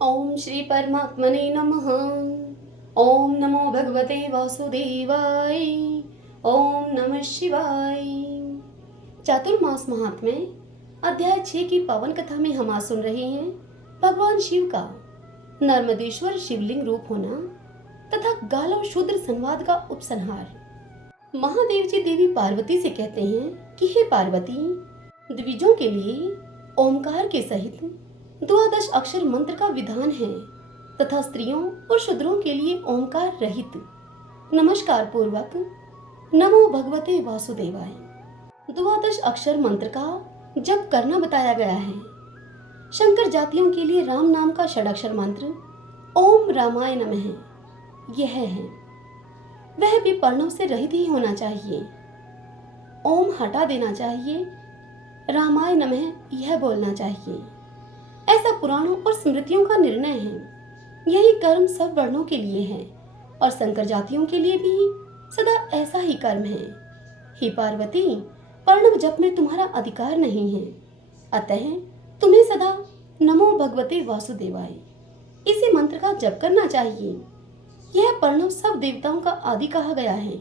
ओम श्री परमात्मने नमः। ओम नमो भगवते वासुदेवाय। ओम नमः शिवाय। चातुर्मास महात्म्य अध्याय 6 की पावन कथा में हम आज सुन रहे हैं भगवान शिव का नर्मदेश्वर शिवलिंग रूप होना तथा गालव शूद्र संवाद का उपसंहार। महादेव जी देवी पार्वती से कहते हैं कि हे पार्वती, द्विजों के लिए ओमकार के सहित द्वादश अक्षर मंत्र का विधान है तथा स्त्रियों और शूद्रों के लिए ओमकार रहित नमस्कार पूर्वक नमो भगवते वासुदेवाय द्वादश अक्षर मंत्र का जप करना बताया गया है। शंकर जातियों के लिए राम नाम का षडाक्षर मंत्र ओम रामाय नमः यह है, वह भी प्रणव से रहित ही होना चाहिए। ओम हटा देना चाहिए, रामाय नमः यह बोलना चाहिए। ऐसा पुराणों और स्मृतियों का निर्णय है। यही कर्म सब वर्णों के लिए है और संकर जातियों के लिए भी सदा ऐसा ही कर्म है। हे पार्वती, प्रणव जप में तुम्हारा अधिकार नहीं है, अतः तुम्हें सदा नमो भगवते वासुदेवाय इसी मंत्र का जप करना चाहिए। यह प्रणव सब देवताओं का आदि कहा गया है।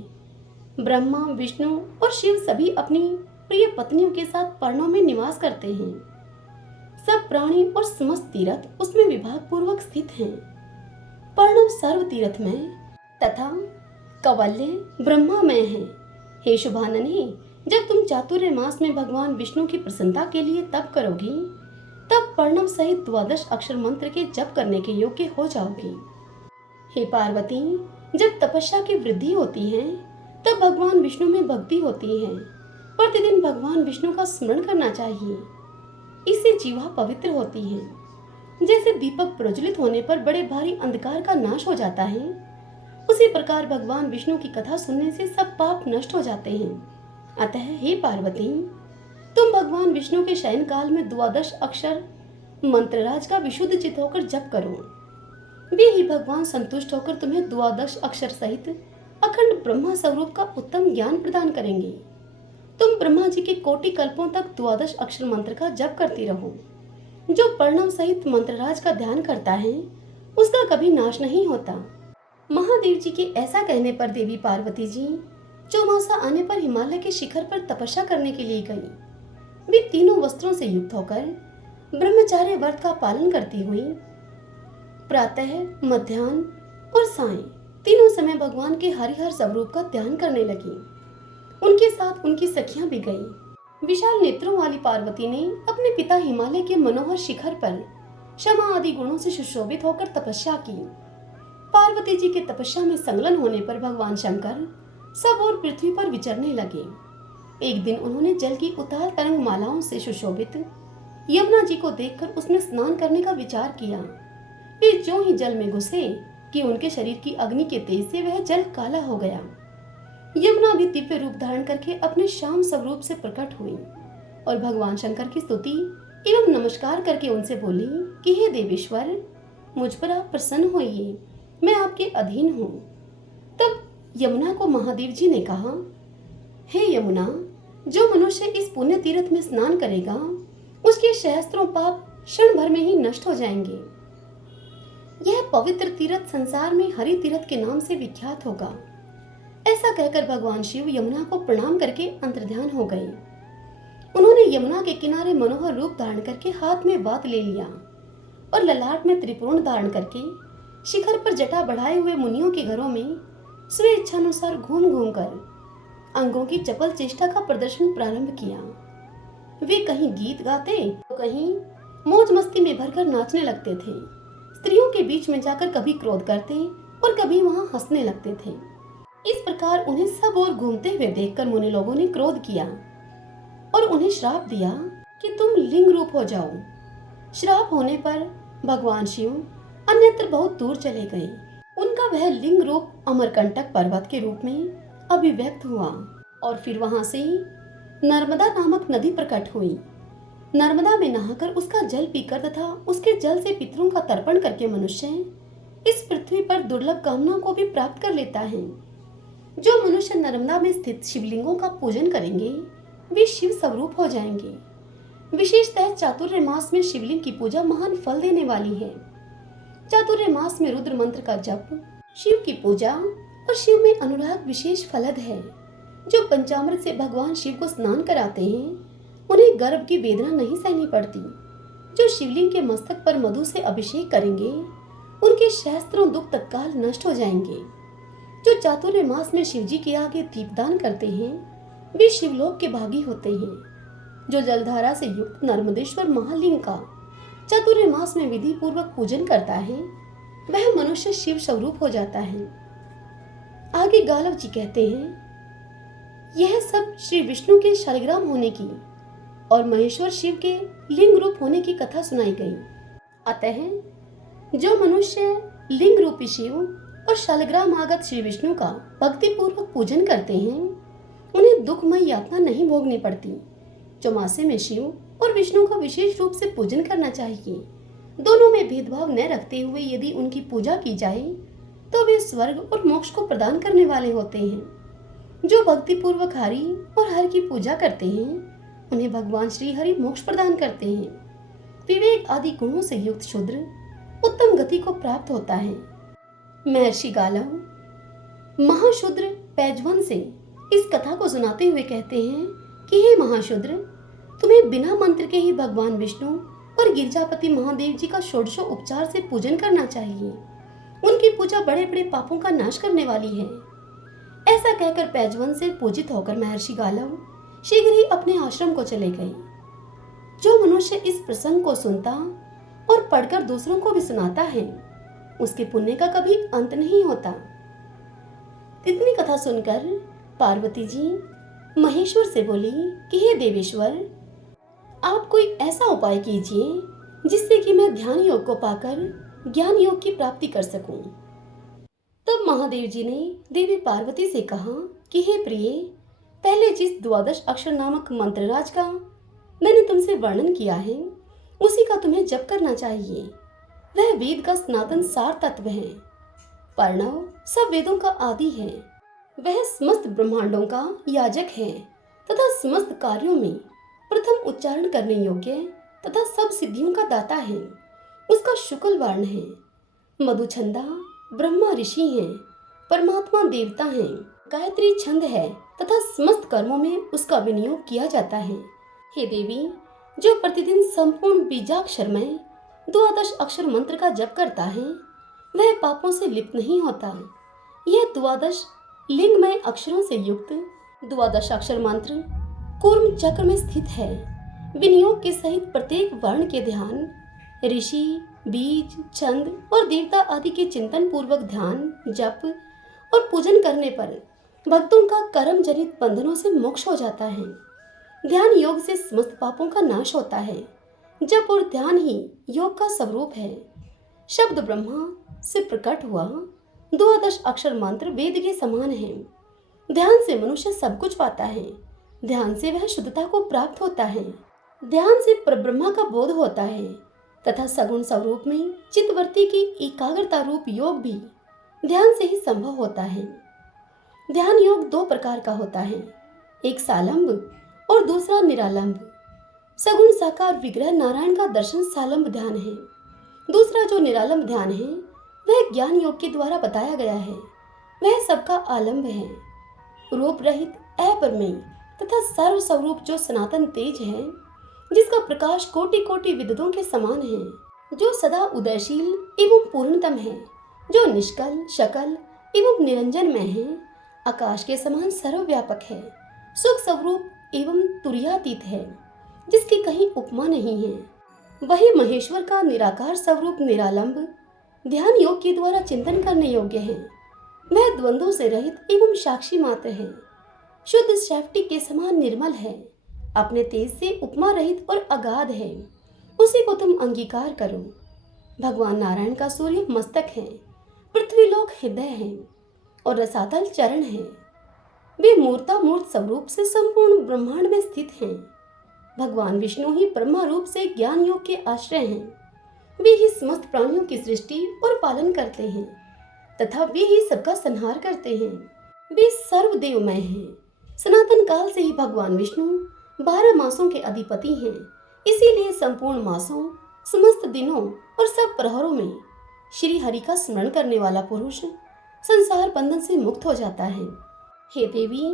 ब्रह्मा, विष्णु और शिव सभी अपनी प्रिय पत्नियों के साथ प्रणव में निवास करते हैं। सब प्राणी और समस्त तीर्थ उसमें विभाग पूर्वक स्थित हैं। प्रणव सर्व तीर्थ में तथा कवल्य ब्रह्मा में है। हे शुभानने, जब तुम चातुर्य मास में भगवान विष्णु की प्रसन्नता के लिए तप करोगी, तब प्रणव सहित द्वादश अक्षर मंत्र के जप करने के योग्य हो जाओगी। हे पार्वती, जब तपस्या की वृद्धि होती है तब भगवान विष्णु में भक्ति होती है। प्रतिदिन भगवान विष्णु का स्मरण करना चाहिए, इससे जीवा पवित्र होती है। जैसे दीपक प्रज्वलित होने पर बड़े भारी अंधकार का नाश हो जाता है, उसी प्रकार भगवान विष्णु की कथा सुनने से सब पाप नष्ट हो जाते हैं। अतः हे पार्वती, तुम भगवान विष्णु के शयन काल में द्वादश अक्षर मंत्रराज का विशुद्ध चित्त होकर जप करो। वे ही भगवान संतुष्ट होकर तुम्हें द्वादश अक्षर सहित अखंड ब्रह्मा स्वरूप का उत्तम ज्ञान प्रदान करेंगे। तुम ब्रह्मा जी के कोटि कल्पों तक द्वादश अक्षर मंत्र का जप करती रहो। जो प्रणव सहित मंत्रराज का ध्यान करता है उसका कभी नाश नहीं होता। महादेव जी के ऐसा कहने पर देवी पार्वती जी चौमासा आने पर हिमालय के शिखर पर तपस्या करने के लिए गई। वे तीनों वस्त्रों से युक्त होकर ब्रह्मचार्य व्रत का पालन करती हुई प्रातः, मध्याह्न और सायं तीनों समय भगवान के हरिहर स्वरूप का ध्यान करने लगी। उनके साथ उनकी सखियां भी गईं। विशाल नेत्रों वाली पार्वती ने अपने पिता हिमालय के मनोहर शिखर पर क्षमा आदि गुणों से सुशोभित होकर तपस्या की। पार्वती जी के तपस्या में संलग्न होने पर भगवान शंकर सब और पृथ्वी पर विचरने लगे। एक दिन उन्होंने जल की उतार तरंग मालाओं से सुशोभित यमुना जी को देखकर उसमें स्नान करने का विचार किया। वे जो ही जल में घुसे कि उनके शरीर की अग्नि के तेज से वह जल काला हो गया। यमुना भी दिव्य रूप धारण करके अपने श्याम स्वरूप से प्रकट हुई और भगवान शंकर की स्तुति एवं नमस्कार करके उनसे बोली कि हे देवेश्वर, मुझ पर आप प्रसन्न होइए, मैं आपके अधीन हूँ। तब यमुना को महादेव जी ने कहा, हे यमुना, जो मनुष्य इस पुण्य तीर्थ में स्नान करेगा उसके सहस्त्रों पाप क्षण भर में ही नष्ट हो जाएंगे। यह पवित्र तीर्थ संसार में हरि तीर्थ के नाम से विख्यात होगा। ऐसा कहकर भगवान शिव यमुना को प्रणाम करके अंतर्ध्यान हो गए। उन्होंने यमुना के किनारे मनोहर रूप धारण करके हाथ में वात ले लिया और ललाट में त्रिपुर्ण धारण करके शिखर पर जटा बढ़ाए हुए मुनियों के घरों में स्वेच्छानुसार घूम घूम कर अंगों की चपल चेष्टा का प्रदर्शन प्रारंभ किया। वे कहीं गीत गाते तो कहीं मौज मस्ती में भरकर नाचने लगते थे। स्त्रियों के बीच में जाकर कभी क्रोध करते और कभी वहां हंसने लगते थे। इस प्रकार उन्हें सब ओर घूमते हुए देखकर मुनि लोगों ने क्रोध किया और उन्हें श्राप दिया कि तुम लिंग रूप हो जाओ। श्राप होने पर भगवान शिव अन्यत्र बहुत दूर चले गए। उनका वह लिंग रूप अमरकंटक पर्वत के रूप में अभिव्यक्त हुआ और फिर वहां से नर्मदा नामक नदी प्रकट हुई। नर्मदा में नहाकर उसका जल पीकर तथा उसके जल से पितरों का तर्पण करके मनुष्य इस पृथ्वी पर दुर्लभ कामना को भी प्राप्त कर लेता है। जो मनुष्य नर्मदा में स्थित शिवलिंगों का पूजन करेंगे वे शिव स्वरूप हो जाएंगे। विशेषतः चातुर्य मास में शिवलिंग की पूजा महान फल देने वाली है। चातुर्य मास में रुद्र मंत्र का जप, शिव की पूजा और शिव में अनुराग विशेष फलद है। जो पंचामृत से भगवान शिव को स्नान कराते हैं उन्हें गर्भ की वेदना नहीं सहनी पड़ती। जो शिवलिंग के मस्तक पर मधु से अभिषेक करेंगे उनके सहस्त्रों दुख तत्काल नष्ट हो जाएंगे। जो चातुर्य मास में शिव जी के आगे दीपदान करते हैं वे शिवलोक के भागी होते हैं। जो जलधारा से युक्त नर्मदेश्वर महालिंग का चातुर्य मास में विधि पूर्वक पूजन करता है वह मनुष्य शिव स्वरूप हो जाता है। आगे गालव जी कहते हैं, यह सब श्री विष्णु के शालिग्राम होने की और महेश्वर शिव के लिंग रूप होने की कथा सुनाई गई। अतः जो मनुष्य लिंग रूपी शिव और शालिग्राम आगत श्री विष्णु का भक्ति पूर्वक पूजन करते हैं उन्हें दुखमय यातना नहीं भोगनी पड़ती। चौमासे में शिव और विष्णु का विशेष रूप से पूजन करना चाहिए। दोनों में भेदभाव न रखते हुए यदि उनकी पूजा की जाए तो वे स्वर्ग और मोक्ष को प्रदान करने वाले होते हैं। जो भक्ति पूर्वक हरि और हर की पूजा करते हैं उन्हें भगवान श्री हरि मोक्ष प्रदान करते हैं। विवेक आदि गुणों से युक्त शूद्र उत्तम गति को प्राप्त होता है। महर्षि गालव महाशूद्र पैजवन से इस कथा को सुनाते हुए कहते हैं कि हे महाशूद्र, तुम्हें बिना मंत्र के ही भगवान विष्णु और गिरजापति महादेव जी का षोडशो उपचार से पूजन करना चाहिए। उनकी पूजा बड़े बड़े पापों का नाश करने वाली है। ऐसा कहकर पैजवन से पूजित होकर महर्षि गालव शीघ्र ही अपने आश्रम को चले गए। जो मनुष्य इस प्रसंग को सुनता और पढ़कर दूसरों को भी सुनाता है उसके पुण्य का कभी अंत नहीं होता। इतनी कथा सुनकर पार्वती जी महेश्वर से बोली कि हे देवेश्वर, आप कोई ऐसा उपाय कीजिए जिससे कि मैं ध्यान योग को पाकर ज्ञान योग की प्राप्ति कर सकूं। तब महादेव जी ने देवी पार्वती से कहा कि हे प्रिय, पहले जिस द्वादश अक्षर नामक मंत्रराज का मैंने तुमसे वर्णन किया है उसी का तुम्हें जप करना चाहिए। वह वेद का सनातन सार तत्व है। प्रणव सब वेदों का आदि है। वह समस्त ब्रह्मांडों का याजक है तथा समस्त कार्यों में प्रथम उच्चारण करने योग्य तथा सब सिद्धियों का दाता है। उसका शुक्ल वर्ण है। मधुछंदा ब्रह्मा ऋषि हैं, परमात्मा देवता हैं, गायत्री छंद है तथा समस्त कर्मों में उसका विनियोग किया जाता है। हे देवी, जो प्रतिदिन संपूर्ण बीजाक्षर में द्वादश अक्षर मंत्र का जप करता है वह पापों से लिप्त नहीं होता। यह द्वादश लिंगमय अक्षरों से युक्त द्वादश अक्षर मंत्र कूर्म चक्र में स्थित है। विनियोग के सहित प्रत्येक वर्ण के ध्यान, ऋषि, बीज, छंद और देवता आदि के चिंतन पूर्वक ध्यान, जप और पूजन करने पर भक्तों का कर्म जनित बंधनों से मोक्ष हो जाता है। ध्यान योग से समस्त पापों का नाश होता है। जप और ध्यान ही योग का स्वरूप है। शब्द ब्रह्मा से प्रकट हुआ द्वादश अक्षर मंत्र वेद के समान है। ध्यान से मनुष्य सब कुछ पाता है। ध्यान से वह शुद्धता को प्राप्त होता है। ध्यान से परब्रह्मा का बोध होता है तथा सगुण स्वरूप में चित्तवृत्ति की एकाग्रता रूप योग भी ध्यान से ही संभव होता है। ध्यान योग दो प्रकार का होता है, एक सालंब और दूसरा निरालंब। सगुण साकार विग्रह नारायण का दर्शन सालंब ध्यान है। दूसरा जो निरालंब ध्यान है वह ज्ञान योग के द्वारा बताया गया है। वह सबका आलंब है। रूप रहित अपरमेय तथा सर्व स्वरूप जो सनातन तेज है, जिसका प्रकाश कोटि कोटि विद्युतों के समान है, जो सदा उदयशील एवं पूर्णतम है, जो निष्कल शकल एवं निरंजन में है, आकाश के समान सर्वव्यापक है, सुख स्वरूप एवं तुर्यातीत है, जिसकी कहीं उपमा नहीं है। वही महेश्वर का निराकार स्वरूप निरालंब ध्यान योग के द्वारा चिंतन करने योग्य है। वह द्वंद्वों से रहित एवं साक्षी मात्र है, शुद्ध सैफ्टी के समान निर्मल है, अपने तेज से उपमा रहित और अगाध है। उसी को तुम अंगीकार करो। भगवान नारायण का सूर्य मस्तक है, पृथ्वीलोक हृदय है और रसातल चरण है। वे मूर्तामूर्त स्वरूप से संपूर्ण ब्रह्मांड में स्थित हैं। भगवान विष्णु ही ब्रह्मा रूप से ज्ञान योग के आश्रय हैं। वे ही समस्त प्राणियों की सृष्टि और पालन करते हैं तथा वे ही सबका संहार करते हैं। वे सर्वदेवमय हैं। सनातन काल से ही भगवान विष्णु 12 मासों के अधिपति हैं। इसीलिए संपूर्ण मासों, समस्त दिनों और सब प्रहरों में श्री हरि का स्मरण करने वाला पुरुष संसार बंधन से मुक्त हो जाता है। हे देवी,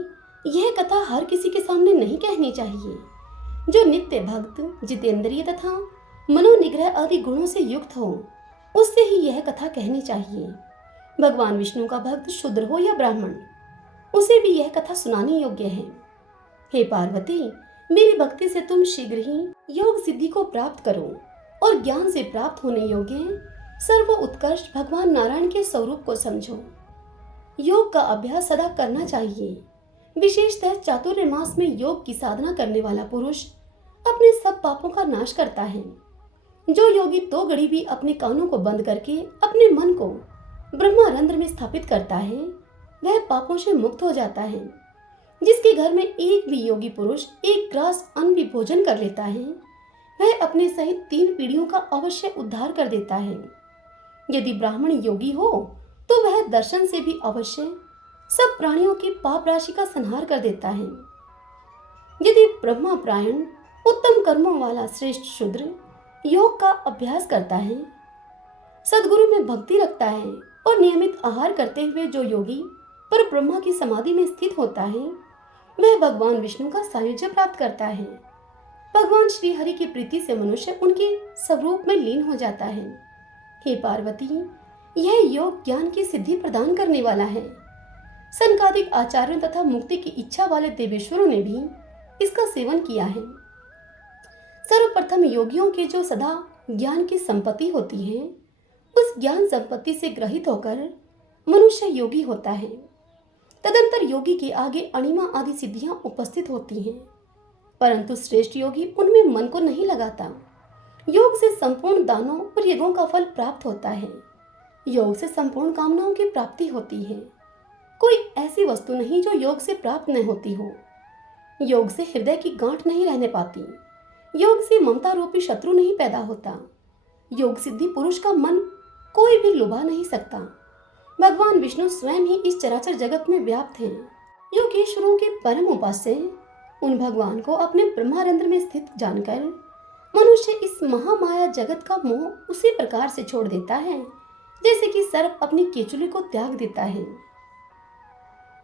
यह कथा हर किसी के सामने नहीं कहनी चाहिए। जो नित्य भक्त, जितेंद्रिय तथा मनोनिग्रह आदि गुणों से युक्त हो, उससे ही यह कथा कहनी चाहिए। भगवान विष्णु का भक्त शूद्र हो या ब्राह्मण, उसे भी यह कथा सुनानी योग्य है। हे पार्वती, मेरी भक्ति से तुम शीघ्र ही योग सिद्धि को प्राप्त करो और ज्ञान से प्राप्त होने योग्य सर्व उत्कर्ष भगवान नारायण के स्वरूप को समझो। योग का अभ्यास सदा करना चाहिए। विशेषतः चातुर्मास में योग की साधना करने वाला पुरुष अपने सब पापों का नाश करता है। जो योगी 2 घड़ी भी अपने कानों को बंद करके अपने मन को ब्रह्मारंध्र में स्थापित करता है, वह पापों से मुक्त हो जाता है। जिसके घर में एक भी योगी पुरुष 1 ग्रास अन्न भी भोजन कर लेता है, वह अपने सहित 3 पीढ़ियों का अवश्य उद्धार कर देता है। यदि ब्राह्मण योगी हो तो वह दर्शन से भी अवश्य सब प्राणियों की पाप राशि का संहार कर देता है। यदि ब्रह्मप्रायण उत्तम कर्मों वाला श्रेष्ठ शूद्र योग का अभ्यास करता है, सद्गुरु में भक्ति रखता है और नियमित आहार करते हुए जो योगी पर ब्रह्मा की समाधि में स्थित होता है, वह भगवान विष्णु का सायुज्य प्राप्त करता है। भगवान श्री हरि की प्रीति से मनुष्य उनके स्वरूप में लीन हो जाता है। हे पार्वती, यह योग ज्ञान की सिद्धि प्रदान करने वाला है। सनकादिक आचार्यों तथा मुक्ति की इच्छा वाले देवेश्वरों ने भी इसका सेवन किया है। सर्वप्रथम योगियों के जो सदा ज्ञान की संपत्ति होती है, उस ज्ञान संपत्ति से ग्रहित होकर मनुष्य योगी होता है। तदंतर योगी के आगे अणिमा आदि सिद्धियां उपस्थित होती हैं, परंतु श्रेष्ठ योगी उनमें मन को नहीं लगाता। योग से संपूर्ण दानों और यज्ञों का फल प्राप्त होता है। योग से संपूर्ण कामनाओं की प्राप्ति होती है। कोई ऐसी वस्तु नहीं जो योग से प्राप्त न होती हो। योग से हृदय की गांठ नहीं रहने पाती। योग से ममता रूपी शत्रु नहीं पैदा होता। योग सिद्धि पुरुष का मन कोई भी लुभा नहीं सकता। भगवान विष्णु स्वयं ही इस चराचर जगत में व्याप्त हैं। योगेश्वरों के परम उपास्य उन भगवान को अपने ब्रह्मारंध्र में स्थित जानकर मनुष्य इस महामाया जगत का मोह उसी प्रकार से छोड़ देता है जैसे कि सर्प अपनी केचुली को त्याग देता है।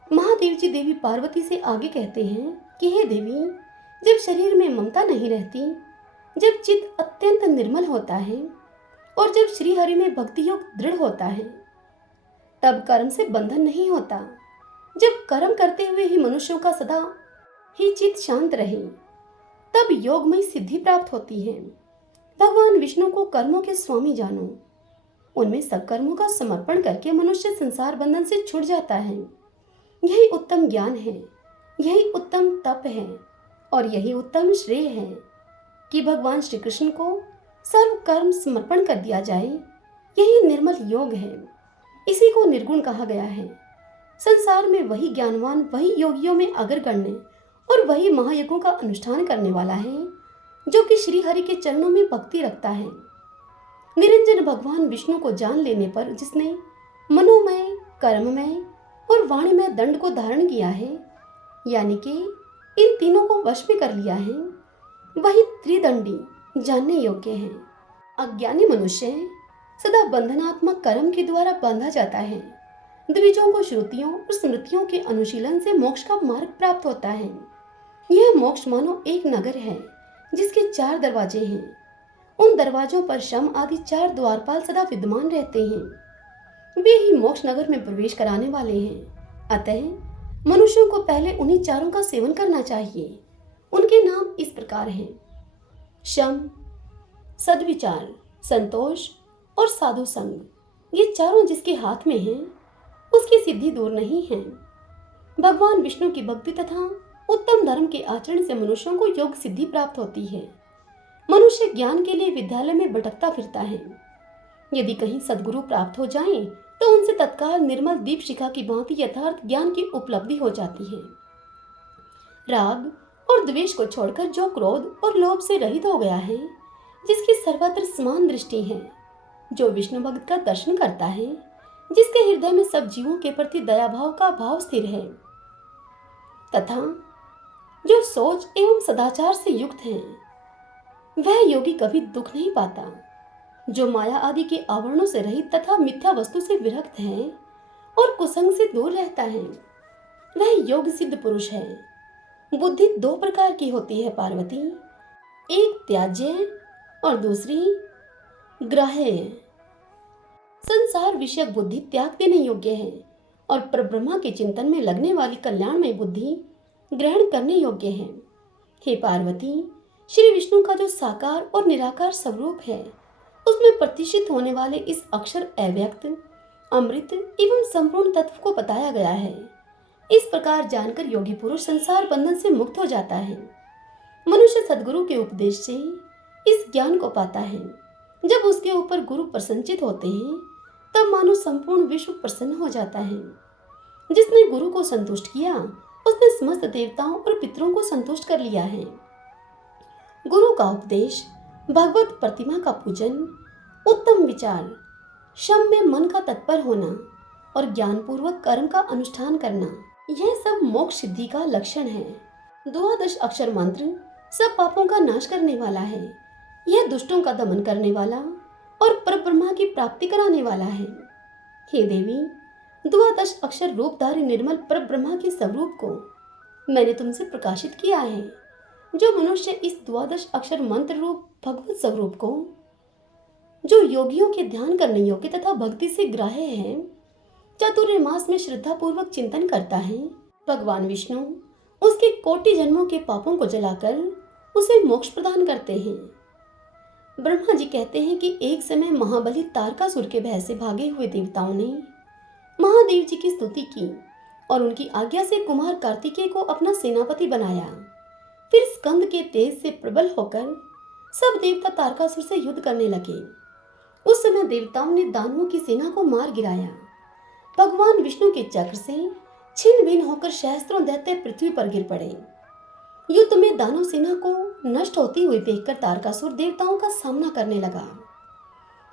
महादेव जी देवी पार्वती से आगे कहते हैं कि हे देवी, जब शरीर में ममता नहीं रहती, जब चित्त अत्यंत निर्मल होता है और जब श्री हरि में भक्ति योग दृढ़ होता है, तब कर्म से बंधन नहीं होता। जब कर्म करते हुए ही मनुष्यों का सदा ही चित्त शांत रहे, तब योगमय सिद्धि प्राप्त होती है। भगवान विष्णु को कर्मों के स्वामी जानो। उनमें सब कर्मों का समर्पण करके मनुष्य संसार बंधन से छूट जाता है। यही उत्तम ज्ञान है, यही उत्तम तप है और यही उत्तम श्रेय है कि भगवान श्री कृष्ण को सर्व कर्म समर्पण कर दिया जाए। यही निर्मल योग है। इसी को निर्गुण कहा गया है। संसार में वही ज्ञानवान, वही योगियों में अग्रगण्य और वही महायज्ञों का अनुष्ठान करने वाला है जो कि श्री हरि के चरणों में भक्ति रखता है। निरंजन भगवान विष्णु को जान लेने पर जिसने मनोमय, कर्ममय और वाणीमय दंड को धारण किया है, यानी कि इन तीनों को वश में कर लिया है, वही त्रिदंडी जानने योग्य है। अज्ञानी मनुष्य सदा बंधनात्मक कर्म के द्वारा बांधा जाता है। द्विजों को श्रुतियों और स्मृतियों के अनुशीलन से मोक्ष का मार्ग प्राप्त होता है। यह मोक्ष मानो एक नगर है जिसके 4 दरवाजे हैं। उन दरवाजों पर शम आदि 4 द्वारपाल सदा विद्यमान रहते हैं। वे ही मोक्ष नगर में प्रवेश कराने वाले हैं। अतः मनुष्यों को पहले उन्हीं चारों का सेवन करना चाहिए। उनके नाम इस प्रकार हैं: शम, सद्विचार, संतोष और साधु संग। ये चारों जिसके हाथ में हैं, उसकी सिद्धि दूर नहीं है। भगवान विष्णु की भक्ति तथा उत्तम धर्म के आचरण से मनुष्यों को योग सिद्धि प्राप्त होती है। मनुष्य ज्ञान के लिए विद्यालय में भटकता फिरता है। यदि कहीं सद्गुरु प्राप्त हो जाएं, तो उनसे तत्काल निर्मल दीप शिखा की भांति यथार्थ ज्ञान की उपलब्धि हो जाती है। राग और द्वेष को छोड़कर जो क्रोध और लोभ से रहित हो गया है, जिसकी सर्वत्र समान दृष्टि है, जो विष्णु भक्त का दर्शन करता है, जिसके हृदय में सब जीवों के प्रति दया भाव का भाव स्थिर है तथा जो सोच एवं सदाचार से युक्त है, वह योगी कभी दुख नहीं पाता। जो माया आदि के आवरणों से रहित तथा मिथ्या वस्तु से विरक्त है और कुसंग से दूर रहता है, वह योग सिद्ध पुरुष है। बुद्धि दो प्रकार की होती है पार्वती, एक त्याज्य और दूसरी ग्राह्य। संसार विषयक बुद्धि त्याग देने योग्य है और परब्रह्मा के चिंतन में लगने वाली कल्याणमय बुद्धि ग्रहण करने योग्य है। हे पार्वती, श्री विष्णु का जो साकार और निराकार स्वरूप है, उसमें प्रतिष्ठित होने वाले इस अक्षर अव्यक्त, अमृत एवं संपूर्ण तत्व को बताया गया है। इस प्रकार जानकर योगी पुरुष संसार बंधन से मुक्त हो जाता है। मनुष्य सद्गुरु के उपदेश से इस ज्ञान को पाता है। जब उसके ऊपर गुरु प्रसन्नचित होते हैं, तब मानो संपूर्ण विश्व प्रसन्न हो जाता है। जिसने गुरु को संतुष्ट किया, उसने समस्त देवताओं और पितरों को संतुष्ट कर लिया है। गुरु का उपदेश, भगवत प्रतिमा का पूजन, उत्तम विचार, शम में मन का तत्पर होना और ज्ञान पूर्वक कर्म का अनुष्ठान करना, यह सब मोक्ष सिद्धि का लक्षण है। द्वादश अक्षर मंत्र सब पापों का नाश करने वाला है। यह दुष्टों का दमन करने वाला और परब्रह्मा की प्राप्ति कराने वाला है। हे देवी, द्वादश अक्षर रूपधारी निर्मल परब्रह्मा के स्वरूप को मैंने तुमसे प्रकाशित किया है। जो मनुष्य इस द्वादश अक्षर मंत्र रूप भगवत स्वरूप को, जो योगियों के ध्यान करने योग्य तथा भक्ति से ग्राह्य है, चातुर्मास में श्रद्धा पूर्वक चिंतन करता है, भगवान विष्णु उसके कोटि जन्मों के पापों को जलाकर उसे मोक्ष प्रदान करते हैं। ब्रह्मा जी कहते हैं कि एक समय महाबली तारकासुर के भय से भागे हुए देवताओं ने महादेव जी की स्तुति की और उनकी आज्ञा से कुमार कार्तिकेय को अपना सेनापति बनाया। फिर स्कंद के तेज से प्रबल होकर सब देवता तारकासुर से युद्ध करने लगे। उस समय देवताओं ने दानवों की सेना को मार गिराया। भगवान विष्णु के चक्र से छिन्न भिन्न होकर सहस्त्रों दैत्य पृथ्वी पर गिर पड़े। युद्ध में दानव सेना को नष्ट होती हुई देखकर तारकासुर देवताओं का सामना करने लगा।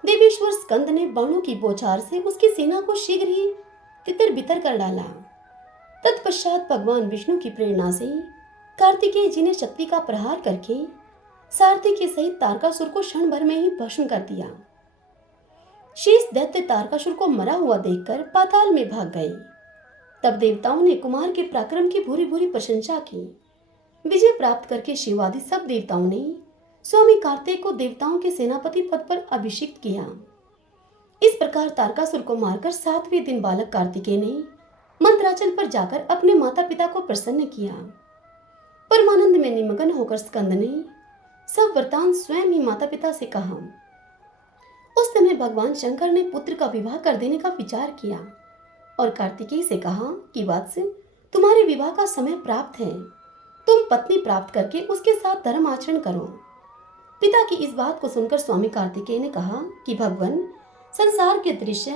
देवेश्वर स्कंद ने बाणों की बौछार से उसकी सेना को शीघ्र ही तितर बितर कर डाला। तत्पश्चात भगवान विष्णु की प्रेरणा से कार्तिकेय जी ने शक्ति का प्रहार करके सारथी के सहित तारकासुर को क्षण भर में ही भस्म कर दिया। शेष दैत्य तारकासुर को मरा हुआ देखकर पाताल में भाग गए। तब देवताओं ने कुमार के पराक्रम की भूरी भूरी प्रशंसा की। विजय प्राप्त करके शिव आदि सब देवताओं ने स्वामी कार्तिक को देवताओं के सेनापति पद पर अभिषिक्त किया। इस प्रकार तारकासुर को मारकर 7वें दिन बालक कार्तिकेय ने मंत्राचल पर जाकर अपने माता पिता को प्रसन्न किया। परमानंद में निमग्न होकर स्कंद ने सब वृतांत स्वयं ही माता पिता से कहा। उस समय भगवान शंकर ने पुत्र का विवाह कर देने का विचार किया और कार्तिकेय से कहा कि वत्स, तुम्हारे विवाह का समय प्राप्त है। तुम पत्नी प्राप्त करके उसके साथ धर्म आचरण करो। पिता की इस बात को सुनकर स्वामी कार्तिकेय ने कहा कि भगवान, संसार के दृश्य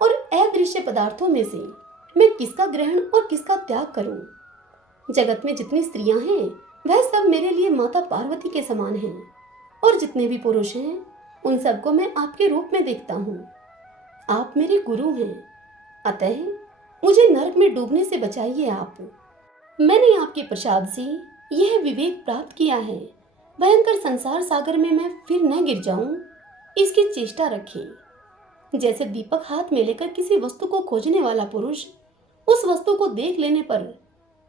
और अदृश्य पदार्थों में से मैं किसका ग्रहण और किसका त्याग करूं? जगत में जितनी स्त्रियां हैं वह सब मेरे लिए माता पार्वती के समान हैं और जितने भी पुरुष हैं उन सबको मैं आपके रूप में देखता हूँ। आप मेरे गुरु हैं, अतः मुझे नरक में डूबने से बचाइए आप। मैंने आपके प्रसाद से यह विवेक प्राप्त किया है, भयंकर संसार सागर में मैं फिर न गिर जाऊं, इसकी चेष्टा रखें। जैसे दीपक हाथ में लेकर किसी वस्तु को खोजने वाला पुरुष उस वस्तु को देख लेने पर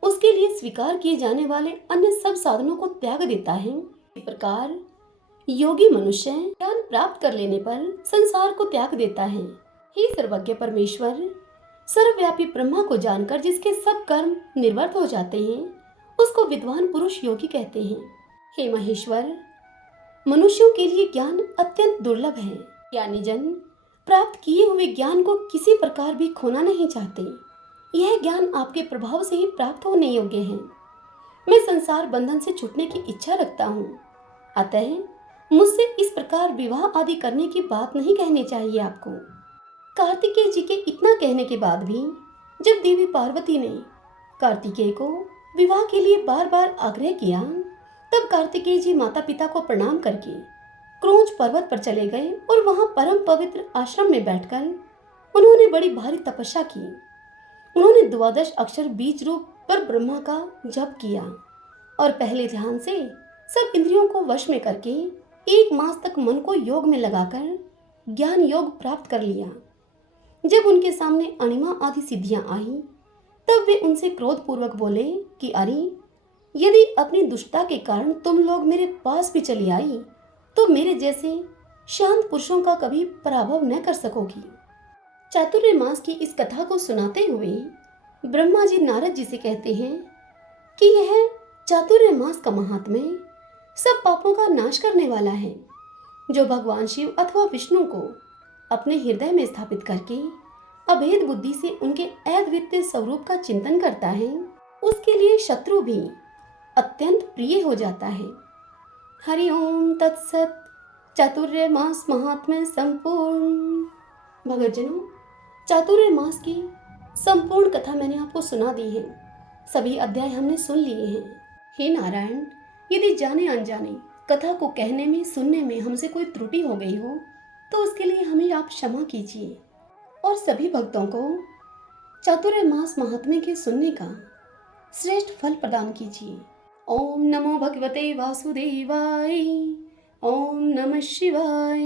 उसके लिए स्वीकार किए जाने वाले अन्य सब साधनों को त्याग देता है, इस प्रकार योगी मनुष्य ज्ञान प्राप्त कर लेने पर संसार को त्याग देता है। हे सर्वज्ञ परमेश्वर, सर्वव्यापी ब्रह्मा को जानकर जिसके सब कर्म निर्वर्त हो जाते हैं, उसको विद्वान पुरुष योगी कहते हैं। हे महेश्वर, मनुष्यों के लिए ज्ञान अत्यंत दुर्लभ है। ज्ञानी जन प्राप्त किए हुए ज्ञान को किसी प्रकार भी खोना नहीं चाहते। यह ज्ञान आपके प्रभाव से ही प्राप्त होने योग्य है। मैं संसार बंधन से छूटने की इच्छा रखता हूँ, अतः मुझसे इस प्रकार विवाह आदि करने की बात नहीं कहनी चाहिए आपको। कार्तिकेय जी के इतना कहने के बाद भी जब देवी पार्वती ने कार्तिकेय को विवाह के लिए बार बार आग्रह किया, तब कार्तिकेय जी माता पिता को प्रणाम करके क्रोंच पर्वत पर चले गए और वहां परम पवित्र आश्रम में बैठकर उन्होंने बड़ी भारी तपस्या की। उन्होंने 12 अक्षर बीज रूप पर ब्रह्मा का जप किया और पहले ध्यान से सब इंद्रियों को वश में करके 1 मास तक मन को योग में लगाकर ज्ञान योग प्राप्त कर लिया। जब उनके सामने अणिमा आदि सिद्धियां आई, तब वे उनसे क्रोधपूर्वक बोले कि अरे, यदि अपनी दुष्टता के कारण तुम लोग मेरे पास भी चली आई, तो मेरे जैसे शांत पुरुषों का कभी पराभव न कर सकोगी। चातुर्य मास की इस कथा को सुनाते हुए ब्रह्मा जी नारद जी से कहते हैं कि यह चातुर्य मास का महात्म्य सब पापों का नाश करने वाला है। जो भगवान शिव अथवा विष्णु को अपने हृदय में स्थापित करके अभेद बुद्धि से उनके अद्वितीय स्वरूप का चिंतन करता है, उसके लिए शत्रु भी अत्यंत प्रिय हो जाता है। हरि ओम तत्सत। चातुर्य मास महात्म्य संपूर्ण। भगतजनों, चातुर्य मास की संपूर्ण कथा मैंने आपको सुना दी है। सभी अध्याय हमने सुन लिए हैं। हे नारायण, यदि जाने अनजाने कथा को कहने में सुनने में हमसे कोई त्रुटि हो गई हो, तो उसके लिए हमें आप क्षमा कीजिए और सभी भक्तों को चातुर्य मास महात्म्य के सुनने का श्रेष्ठ फल प्रदान कीजिए। ओम नमो भगवते वासुदेवाय। ओम नमः शिवाय।